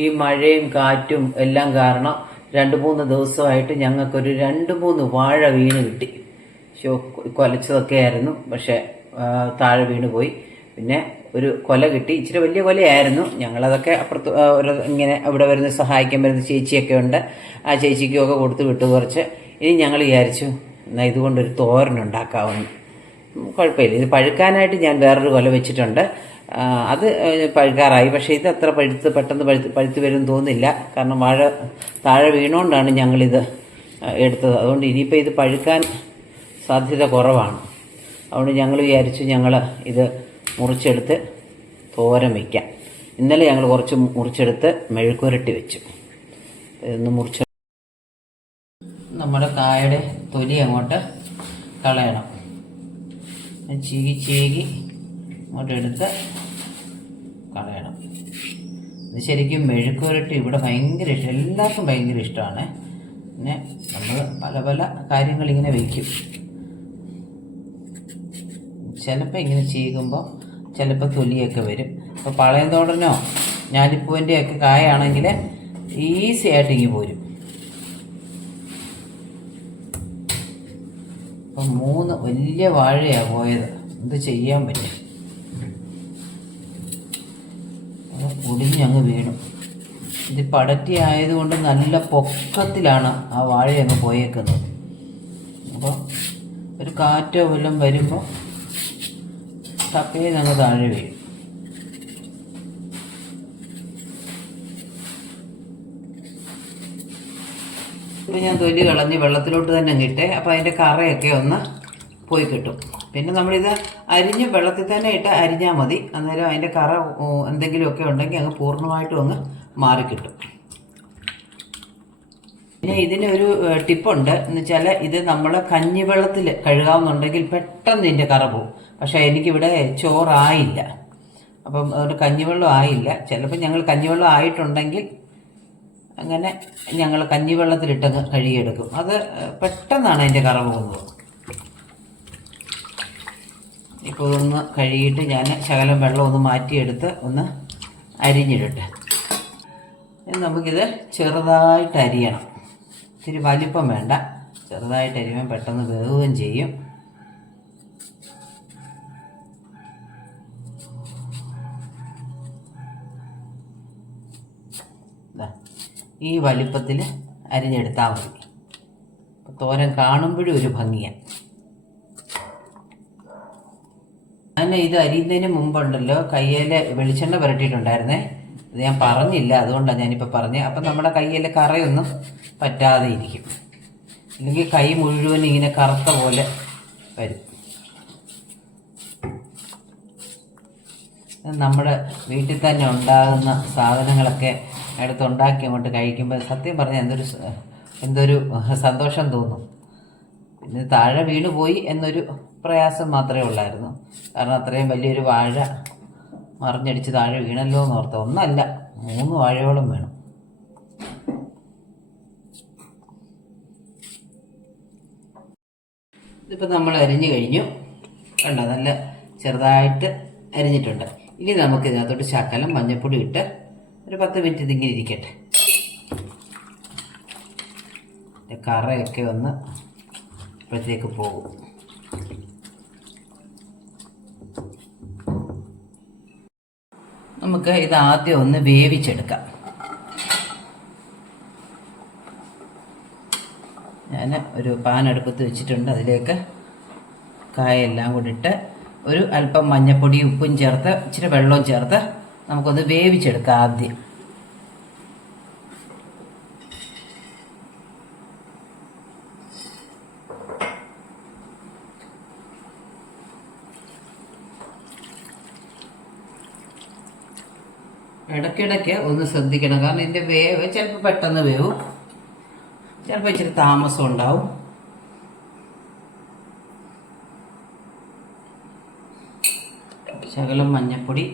ഈ മഴയും കാറ്റും എല്ലാം കാരണം 2-3 ദിവസമായിട്ട് ഞങ്ങൾക്കൊരു 2-3 വാഴ വീണ് കിട്ടി. കൊലച്ചതൊക്കെ ആയിരുന്നു, പക്ഷെ താഴെ വീണ് പോയി. പിന്നെ ഒരു കൊല കിട്ടി, ഇച്ചിരി വലിയ കൊലയായിരുന്നു. ഞങ്ങളതൊക്കെ അപ്പുറത്ത് ഇങ്ങനെ ഇവിടെ വരുന്ന സഹായിക്കാൻ വരുന്ന ചേച്ചിയൊക്കെ ഉണ്ട്. ആ ചേച്ചിക്കൊക്കെ കൊടുത്ത് വിട്ടു കുറച്ച്. ഇനി ഞങ്ങൾ വിചാരിച്ചു എന്നാൽ ഇതുകൊണ്ടൊരു തോരനുണ്ടാക്കാവുന്നു. കുഴപ്പമില്ല, ഇത് പഴുക്കാനായിട്ട് ഞാൻ വേറൊരു കൊല വെച്ചിട്ടുണ്ട്. അത് പഴുക്കാറായി. പക്ഷേ ഇത് അത്ര പെട്ടെന്ന് പഴുത്ത് വരും തോന്നില്ല. കാരണം വാഴ താഴെ വീണുകൊണ്ടാണ് ഞങ്ങളിത് എടുത്തത്. അതുകൊണ്ട് ഇനിയിപ്പോൾ ഇത് പഴുക്കാൻ സാധ്യത കുറവാണ്. അതുകൊണ്ട് ഞങ്ങൾ വിചാരിച്ചു ഞങ്ങൾ ഇത് മുറിച്ചെടുത്ത് തോരൻ വയ്ക്കാം. ഇന്നലെ ഞങ്ങൾ കുറച്ച് മുറിച്ചെടുത്ത് മെഴുക്കുരട്ടി വെച്ചു. ഇതൊന്ന് മുറിച്ച് നമ്മുടെ കായയുടെ തൊലി അങ്ങോട്ട് കളയണം. ചീകി അങ്ങോട്ട് എടുത്ത് കളയണം. ഇത് ശരിക്കും മെഴുക്കുരട്ടി ഇവിടെ ഭയങ്കര ഇഷ്ടം, എല്ലാവർക്കും ഭയങ്കര ഇഷ്ടമാണ്. പിന്നെ നമ്മൾ പല കാര്യങ്ങളിങ്ങനെ വയ്ക്കും. ചിലപ്പോൾ ഇങ്ങനെ ചീകുമ്പോൾ ചിലപ്പോൾ തൊലിയൊക്കെ വരും. ഇപ്പോൾ പാളയംതോടനോ ഞാലിപ്പൂവിൻ്റെയൊക്കെ കായാണെങ്കിൽ ഈസി ആയിട്ട് ഇങ്ങനെ പോരും. അപ്പം 3 വലിയ വാഴയാണ് പോയത്. എന്ത് ചെയ്യാൻ പറ്റും? ഒടിഞ്ഞങ്ങ് വീണു. ഇത് പടറ്റി ആയതുകൊണ്ട് നല്ല പൊക്കത്തിലാണ് ആ വാഴ അങ്ങ് പോയേക്കുന്നത്. അപ്പോൾ ഒരു കാറ്റോ വല്ലതും വരുമ്പോൾ തപ്പേന്ന് അങ്ങ് താഴെ വീഴും. ഇപ്പോൾ ഞാൻ തൊലി കളഞ്ഞ് വെള്ളത്തിലോട്ട് തന്നെ ഇട്ടേ. അപ്പോൾ അതിൻ്റെ കറയൊക്കെ ഒന്ന് പോയി കിട്ടും. പിന്നെ നമ്മളിത് അരിഞ്ഞ് വെള്ളത്തിൽ തന്നെ ഇട്ട് അരിഞ്ഞാൽ മതി. അന്നേരം അതിൻ്റെ കറ എന്തെങ്കിലുമൊക്കെ ഉണ്ടെങ്കിൽ അങ്ങ് പൂർണ്ണമായിട്ടും അങ്ങ് മാറിക്കിട്ടും. പിന്നെ ഇതിനൊരു ടിപ്പുണ്ട്. എന്ന് വെച്ചാൽ ഇത് നമ്മൾ കഞ്ഞിവെള്ളത്തിൽ കഴുകാവുന്നുണ്ടെങ്കിൽ പെട്ടെന്ന് ഇതിൻ്റെ കറ പോകും. പക്ഷേ എനിക്കിവിടെ ചോറായില്ല, അപ്പം അതുകൊണ്ട് കഞ്ഞിവെള്ളം ആയില്ല. ചിലപ്പോൾ ഞങ്ങൾ കഞ്ഞിവെള്ളം ആയിട്ടുണ്ടെങ്കിൽ അങ്ങനെ ഞങ്ങൾ കഞ്ഞിവെള്ളത്തിലിട്ടങ്ങ് കഴുകിയെടുക്കും. അത് പെട്ടെന്നാണ് അതിൻ്റെ കറ പോകുന്നത്. ഇപ്പോൾ ഇതൊന്ന് കഴുകിയിട്ട് ഞാൻ ശകലം വെള്ളം ഒന്ന് മാറ്റിയെടുത്ത് ഒന്ന് അരിഞ്ഞിടട്ടെ. നമുക്കിത് ചെറുതായിട്ട് അരിയണം. ഇത്തിരി വലിപ്പം വേണ്ട, ചെറുതായിട്ട് അരിയുമ്പോൾ പെട്ടെന്ന് വേവുകയും ചെയ്യും. ഈ വലിപ്പത്തിൽ അരിഞ്ഞെടുത്താൽ മതി. തോരൻ കാണുമ്പോഴും ഒരു ഭംഗിയാണ്. അങ്ങനെ ഇത് അരിയുന്നതിന് മുമ്പുണ്ടല്ലോ കയ്യിൽ വെളിച്ചെണ്ണ പുരട്ടിയിട്ടുണ്ടായിരുന്നേ. ഇത് ഞാൻ പറഞ്ഞില്ല, അതുകൊണ്ടാണ് ഞാനിപ്പോൾ പറഞ്ഞത്. അപ്പം നമ്മുടെ കയ്യിൽ കറയൊന്നും പറ്റാതെ ഇരിക്കും. അല്ലെങ്കിൽ കൈ മുഴുവൻ ഇങ്ങനെ കറുത്ത പോലെ വരും. നമ്മുടെ വീട്ടിൽ തന്നെ ഉണ്ടാകുന്ന സാധനങ്ങളൊക്കെ എടുത്തുണ്ടാക്കി അങ്ങോട്ട് കഴിക്കുമ്പോൾ സത്യം പറഞ്ഞാൽ എന്തൊരു സന്തോഷം തോന്നും. പിന്നെ താഴെ വീണു പോയി എന്നൊരു പ്രയാസം മാത്രമേ ഉള്ളായിരുന്നു. കാരണം അത്രയും വലിയൊരു വാഴ മറിഞ്ഞടിച്ച് താഴെ വീണല്ലോ എന്ന് ഓർത്ത. ഒന്നല്ല, 3 വാഴയോളം വേണം. ഇതിപ്പോൾ നമ്മൾ അരിഞ്ഞു കഴിഞ്ഞു. കണ്ടോ, നല്ല ചെറുതായിട്ട് അരിഞ്ഞിട്ടുണ്ട്. ഇനി നമുക്ക് ഇതിനകത്തോട്ട് ശകലം മഞ്ഞൾപ്പൊടി ഇട്ട് ഒരു 10 മിനിറ്റ് ഇതിങ്ങനെ ഇരിക്കട്ടെ. കറയൊക്കെ ഒന്ന് ഇപ്പോഴത്തേക്ക് പോകും. നമുക്ക് ഇത് ആദ്യം ഒന്ന് വേവിച്ചെടുക്കാം. ഞാൻ ഒരു പാൻ അടുപ്പത്ത് വെച്ചിട്ടുണ്ട്. അതിലേക്ക് കായെല്ലാം കൂടി ഇട്ട് ഒരു അല്പം മഞ്ഞൾപ്പൊടിയും ഉപ്പും ചേർത്ത് ഇച്ചിരി വെള്ളവും ചേർത്ത് നമുക്കൊന്ന് വേവിച്ചെടുക്കാം ആദ്യം. ഇടയ്ക്കിടയ്ക്ക് ഒന്ന് ശ്രദ്ധിക്കണം. കാരണം ഇതിൻ്റെ വേവ് ചിലപ്പോൾ പെട്ടെന്ന് വേവും, ചിലപ്പോൾ ഇച്ചിരി താമസം ഉണ്ടാവും. ശകലം മഞ്ഞൾപ്പൊടി,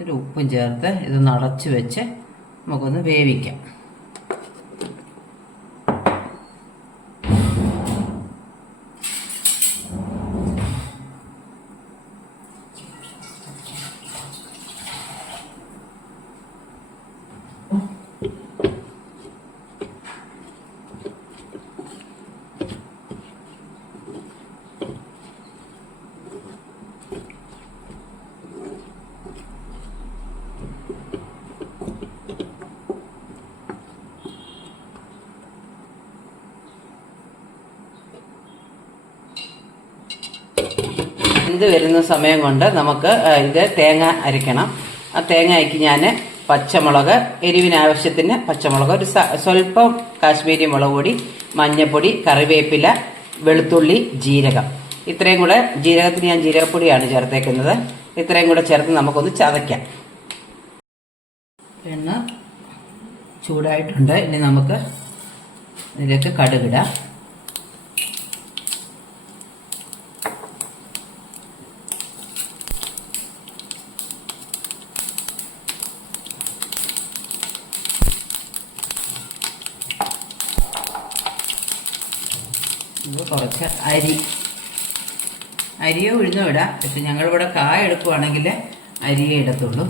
ഒരു ഉപ്പും ചേർത്ത് ഇതൊന്ന് അടച്ച് വെച്ച് നമുക്കൊന്ന് വേവിക്കാം. വെന്ത് വരുന്ന സമയം കൊണ്ട് നമുക്ക് ഇത് തേങ്ങ അരയ്ക്കണം. ആ തേങ്ങയ്ക്ക് ഞാൻ പച്ചമുളക്, എരിവിന് ആവശ്യത്തിന് പച്ചമുളക്, ഒരു സ്വല്പം കാശ്മീരി മുളക് പൊടി, മഞ്ഞൾപ്പൊടി, കറിവേപ്പില, വെളുത്തുള്ളി, ജീരകം, ഇത്രയും കൂടെ, ജീരകത്തിന് ഞാൻ ജീരകപ്പൊടിയാണ് ചേർത്തേക്കുന്നത്. ഇത്രയും കൂടെ ചേർത്ത് നമുക്കൊന്ന് ചതയ്ക്കാം. എണ്ണ ചൂടായിട്ടുണ്ട്. ഇനി നമുക്ക് ഇതിലേക്ക് കടുകിടാം. കുറച്ച് അരിയോ ഉഴുന്നോ ഇടാം. പക്ഷെ ഞങ്ങളിവിടെ കായ എടുക്കുവാണെങ്കിൽ അരിയേ ഇടത്തുള്ളൂ.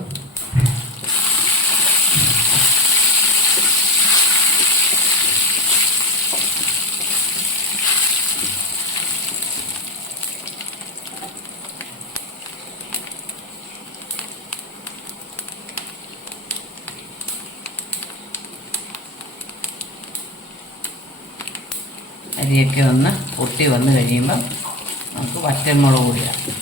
അരിയൊക്കെ ഒന്ന് പൊട്ടി വന്ന് കഴിയുമ്പം നമുക്ക് വറ്റൽമുളക് കൂടിയാണ്.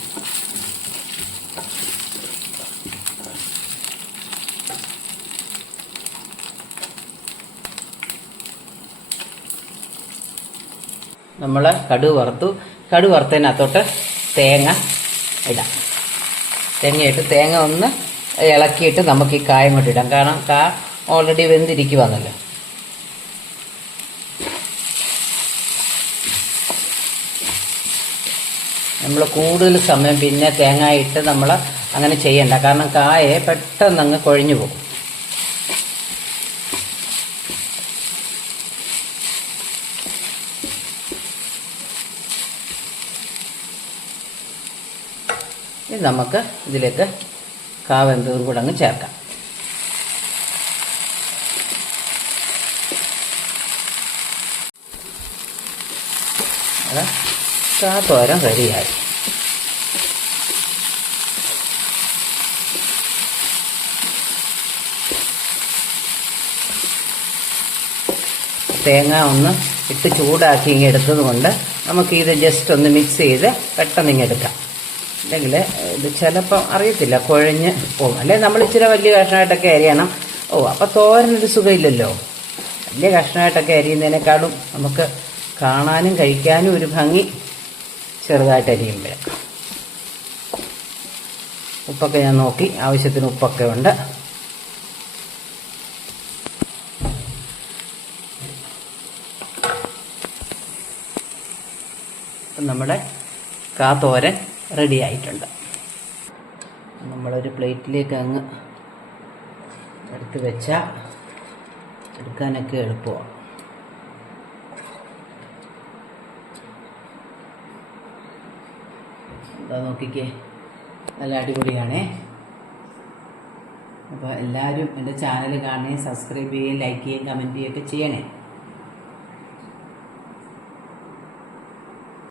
നമ്മൾ കടുക് വറുത്തു. കടുക് വറുത്തതിനകത്തോട്ട് തേങ്ങ ഇടാം. തേങ്ങ ഒന്ന് ഇളക്കിയിട്ട് നമുക്ക് ഈ കായം കൊണ്ട് ഇടാം. കാരണം ഓൾറെഡി വെന്തിരിക്കുവാന്നല്ലോ. നമ്മൾ കൂടുതൽ സമയം പിന്നെ തേങ്ങ ഇട്ട് നമ്മൾ അങ്ങനെ ചെയ്യണ്ട. കാരണം കായ പെട്ടെന്ന് അങ്ങ് കുഴഞ്ഞു പോകും. ഇനി നമുക്ക് ഇതിലേക്ക് വെന്തതും കൂടെ അങ്ങ് ചേർക്കാം. തോരൻ റെഡിയായി. തേങ്ങ ഒന്ന് ഇട്ട് ചൂടാക്കി ഇങ്ങനെ എടുത്തത് കൊണ്ട് നമുക്കിത് ജസ്റ്റ് ഒന്ന് മിക്സ് ചെയ്ത് പെട്ടെന്ന് ഇങ്ങനെ എടുക്കാം. അല്ലെങ്കിൽ ഇത് ചിലപ്പം അറിയത്തില്ല, കുഴഞ്ഞ് പോകും. അല്ലെങ്കിൽ നമ്മൾ ഇച്ചിരി വലിയ കഷ്ണമായിട്ടൊക്കെ അരിയണം. അപ്പം തോരനൊരു സുഖമില്ലല്ലോ. വലിയ കഷ്ണമായിട്ടൊക്കെ അരിയുന്നതിനേക്കാളും നമുക്ക് കാണാനും കഴിക്കാനും ഒരു ഭംഗി ചെറുതായിട്ട് അരിയുമ്പോൾ. ഉപ്പൊക്കെ ഞാൻ നോക്കി, ആവശ്യത്തിന് ഉപ്പൊക്കെ ഉണ്ട്. നമ്മുടെ തോരൻ റെഡി ആയിട്ടുണ്ട്. നമ്മളൊരു പ്ലേറ്റിലേക്ക് അങ്ങ് എടുത്ത് വെച്ചാൽ എടുക്കാനൊക്കെ എളുപ്പമാണ്. എന്താ നോക്കിക്കേ, നല്ല അടിപൊളിയാണേ. അപ്പോൾ എല്ലാവരും എൻ്റെ ചാനൽ കാണുകയും സബ്സ്ക്രൈബ് ചെയ്യുകയും ലൈക്ക് ചെയ്യുകയും കമൻറ്റ് ചെയ്യുകയൊക്കെ ചെയ്യണേ.